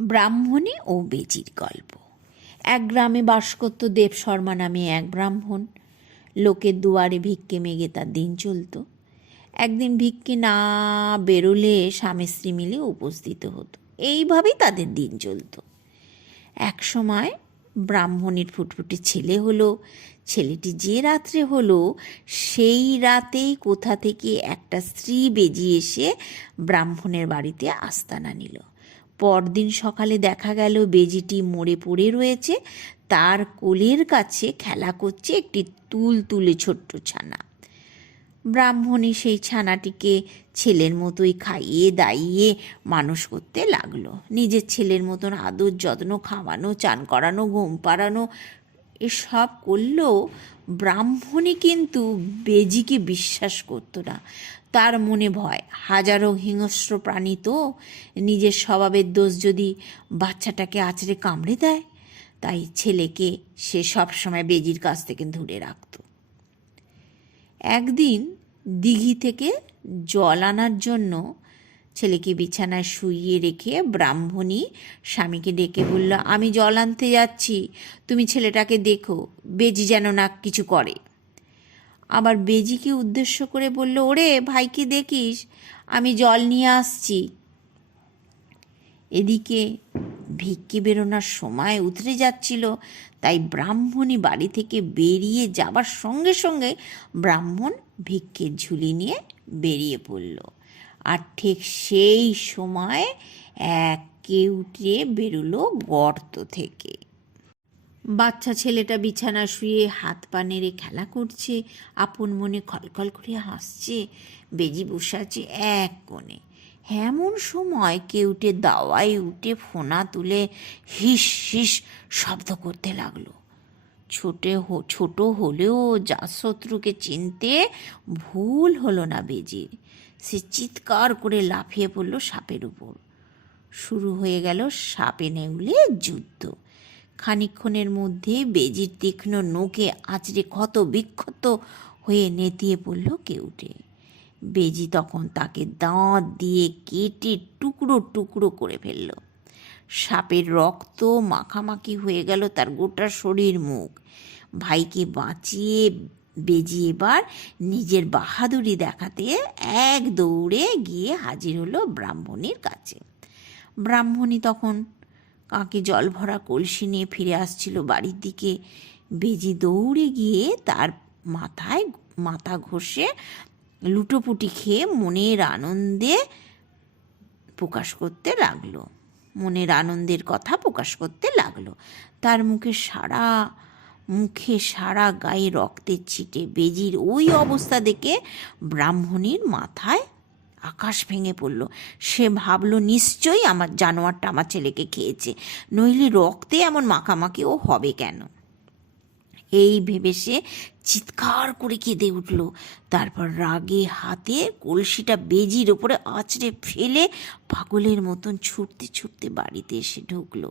ব্রাহ্মণী ও বেজির গল্প। এক গ্রামে বাস করত দেব শর্মা নামে এক ব্রাহ্মণ। লোকের দুয়ারে ভিক্ষে মেগে তার দিন চলতো। একদিন ভিক্ষে না বেরোলে স্বামী স্ত্রী মিলে উপস্থিত হতো। এইভাবেই তাদের দিন চলতো। এক সময় ব্রাহ্মণের ফুটফুটে ছেলে হলো, ছেলেটি যে রাত্রে হলো, সেই রাতেই কোথা থেকে একটা স্ত্রী বেজিয়ে এসে ব্রাহ্মণের বাড়িতে আস্তানা নিল। পরদিন সকালে দেখা গেল বেজিটি মরে পড়ে রয়েছে। তার কোলের কাছে খেলা করছে একটি তুল তুলে ছোট্ট ছানা। ব্রাহ্মণী সেই ছানাটিকে ছেলের মতোই খাইয়ে দাইয়ে মানুষ করতে লাগল। নিজের ছেলের মতন আদর, যত্ন, খাওয়ানো, চান করানো, ঘুম পাড়ানো এসব করলেও ব্রাহ্মণী কিন্তু বেজিকে বিশ্বাস করতো না। তার মনে ভয়, হাজারো হিংস্র প্রাণী তো নিজের স্বভাবের দোষ যদি বাচ্চাটাকে আছড়ে কামড়ে দেয়, তাই ছেলেকে সে সবসময় বেজির কাছ থেকে দূরে রাখতো। একদিন দিঘি থেকে জল আনার জন্য ছেলেকে বিছানায় শুইয়ে রেখে ব্রাহ্মণী স্বামীকে ডেকে বলল, আমি জল আনতে যাচ্ছি, তুমি ছেলেটাকে দেখো, বেজি যেন না কিছু করে। আবার বেজিকে উদ্দেশ্য করে বলল, ওরে ভাইকে দেখিস, আমি জল নিয়ে আসছি। এদিকে ভিক্ষে বেরোনোর সময় উতরে যাচ্ছিল, তাই ব্রাহ্মণী বাড়ি থেকে বেরিয়ে যাবার সঙ্গে সঙ্গে ব্রাহ্মণ ভিক্ষের ঝুলি নিয়ে বেরিয়ে পড়ল। আর ঠিক সেই সময় এক কেউটে বেরোলো গর্ত থেকে। বাচ্চা ছেলেটা বিছানা শুয়ে হাত পা নেড়ে খেলা করছে, আপন মনে খলখল করে হাসছে, বেজি বসে আছে এক কোণে। এমন সময় কেউটে দাওয়ায় উঠে ফোনা তুলে হিস হিস শব্দ করতে লাগল। ছোটে ছোট হলেও যা শত্রুকে চিনতে ভুল হলো না বেজির সে চিৎকার করে লাফিয়ে পড়ল সাপের উপর। শুরু হয়ে গেল সাপে নেউলে যুদ্ধ। খানিক্ষণের মধ্যে বেজির তীক্ষ্ণ নোকে আঁচড়ে ক্ষত বিক্ষত হয়ে নেতিয়ে পড়ল কেউটে। বেজি তখন তাকে দাঁত দিয়ে কেটে টুকরো টুকরো করে ফেলল। সাপের রক্ত মাখামাখি হয়ে গেল তার গোটা শরীর মুখ। ভাইকে বাঁচিয়ে বেজি এবার নিজের বাহাদুরি দেখাতে এক দৌড়ে গিয়ে হাজির হলো ব্রাহ্মণীর কাছে। ব্রাহ্মণী তখন কাকে জল ভরা কলসি নিয়ে ফিরে আসছিল বাড়ির দিকে। বেজি দৌড়ে গিয়ে তার মাথায় মাথা ঘষে লুটোপুটি খেয়ে মনের আনন্দে প্রকাশ করতে লাগল। মনের আনন্দের কথা প্রকাশ করতে লাগল। তার মুখে সারা মুখে সারা গায়ে রক্তের ছিটে বেজির ওই অবস্থা দেখে ব্রাহ্মণীর মাথায় আকাশ ভেঙে পড়ল। সে ভাবলো, নিশ্চয়ই আমার জানোয়ারটা আমার ছেলেকে খেয়েছে। নইলে রক্তে এমন মাখামাখিও হবে কেন? এই ভেবে সে চিৎকার করে কেঁদে উঠল। তারপর রাগে হাতে কলসিটা বেজির ওপরে আছড়ে ফেলে পাগলের মতন ছুটতে ছুটতে বাড়িতে এসে ঢুকলো।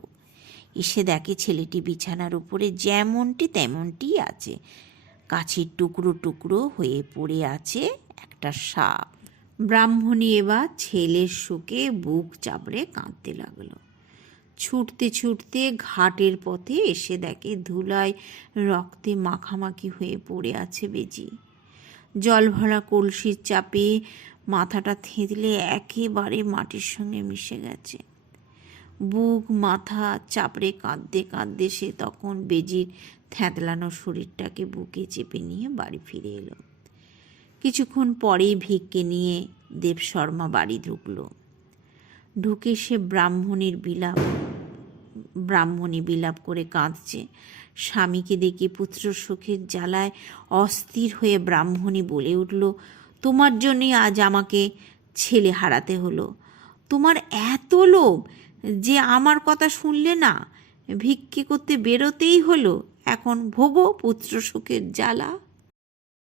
এসে দেখে ছেলেটি বিছানার উপরে যেমনটি তেমনটি আছে। কাছের টুকরো টুকরো হয়ে পড়ে আছে একটা সাপ। ব্রাহ্মণী এবার ছেলের শোকে বুক চাপড়ে কাঁদতে লাগল। ছুটতে ছুটতে ঘাটের পথে এসে দেখে ধুলায় রক্তে মাখামাখি হয়ে পড়ে আছে বেজি। জল ভরা কলসির চাপে মাথাটা থেঁতলে একেবারে মাটির সঙ্গে মিশে গেছে। বুক, মাথা, চাপড়ে কাঁদতে কাঁদতে সে তখন বেজির থ্যাতলানো শরীরটাকে বুকে চেপে নিয়ে বাড়ি ফিরে এলো। কিছুক্ষণ পরেই ভিক্ষে নিয়ে দেব শর্মা বাড়ি ঢুকলো। ঢুকে সে ব্রাহ্মণীর বিলাপ ব্রাহ্মণী বিলাপ করে কাঁদছে। স্বামীকে দেখে পুত্র সুখের জ্বালায় অস্থির হয়ে ব্রাহ্মণী বলে উঠল, তোমার জন্যই আজ আমাকে ছেলে হারাতে হলো। তোমার এত লোভ যে আমার কথা শুনলে না, ভিক্ষে করতে বেরোতেই হলো। এখন ভোগো পুত্র সুখের জ্বালা।